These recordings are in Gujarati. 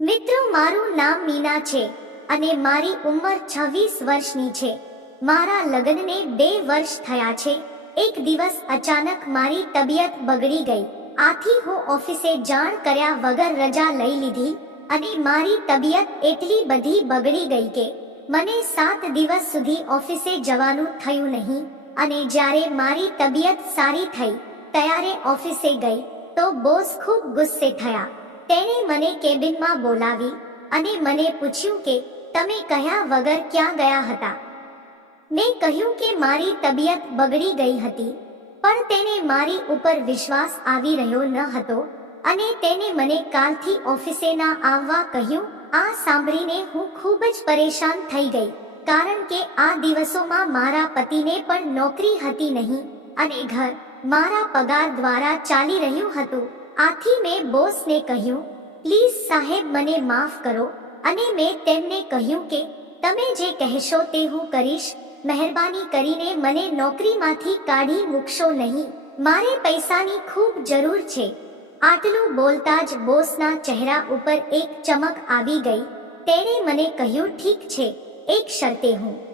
મિત્રો, મારું નામ મીના છે અને મારી ઉંમર છવ્વીસ વર્ષની છે. મારા લગ્નને બે વર્ષ થયા છે. એક દિવસ અચાનક મારી તબિયત બગડી ગઈ. આથી હું ઓફિસે જાણ કર્યા વગર રજા લઈ લીધી અને મારી તબિયત એટલી બધી બગડી ગઈ કે મને સાત દિવસ સુધી ઓફિસે જવાનું થયું નહીં અને જ્યારે મારી તબિયત સારી થઈ, ત્યારે ઓફિસે ગઈ, તો બોસ ખૂબ ગુસ્સે થયા. તેણે મને કેબિનમાં બોલાવી અને મને પૂછ્યું કે, તમે કહ્યા વગર ક્યાં ગયા હતા? મેં કહ્યું કે મારી તબિયત બગડી ગઈ હતી, પણ તેને મારી ઉપર વિશ્વાસ આવી રહ્યો ન હતો અને તેને મને કાલથી ઓફિસે ના આવવા કહ્યું. આ સાંભળીને હું ખૂબ જ પરેશાન થઈ ગઈ, કારણ કે આ દિવસોમાં મારા પતિને પણ નોકરી હતી નહીં અને ઘર મારા પગાર દ્વારા ચાલી રહ્યું હતું. આથી મેં બોસને કહ્યું, પ્લીઝ સાહેબ, મને માફ કરો. અને મેં તેમને કહ્યું કે, તમે જે કહેશો તે હું કરીશ. મહેરબાની કરીને મને નોકરીમાંથી કાઢી મૂકશો નહીં. મારે પૈસાની ખૂબ જરૂર છે. આટલું બોલતા જ બોસના ચહેરા ઉપર એક ચમક આવી ગઈ. તેણે મને કહ્યું, ઠીક છે, એક શરતે હું.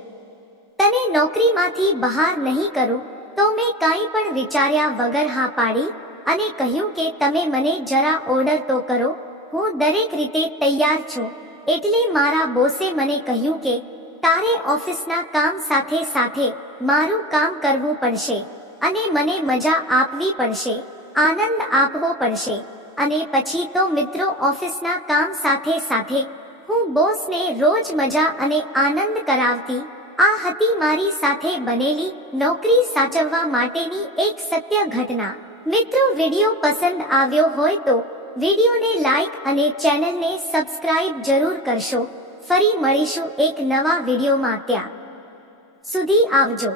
તને નોકરીમાંથી બહાર નહીં કરું? તો મેં કાંઈ પણ વિચાર્યા વગર હા પાડી? અને કહ્યું કે તમે મને જરા ઓર્ડર તો કરો. હું દરેક રીતે તૈયાર છું. એટલે મારા બોસે મને કહ્યું કે, તારે ઓફિસના કામ સાથે સાથે મારું કામ કરવું પડશે અને મને મજા આપવી પડશે, આનંદ આપવો પડશે. અને પછી તો મિત્રો ઓફિસના કામ સાથે સાથે હું બોસને રોજ મજા અને આનંદ કરાવતી, આ હતી મારી સાથે બનેલી નોકરી સાચવવા માટેની એક સત્ય ઘટના. મિત્રો, વીડિયો પસંદ આવ્યો હોય તો વિડીયોને લાઈક અને ચેનલને સબસ્ક્રાઇબ જરૂર કરશો. ફરી મળીશું એક નવા વિડીયોમાં ત્યાં સુધી આવજો.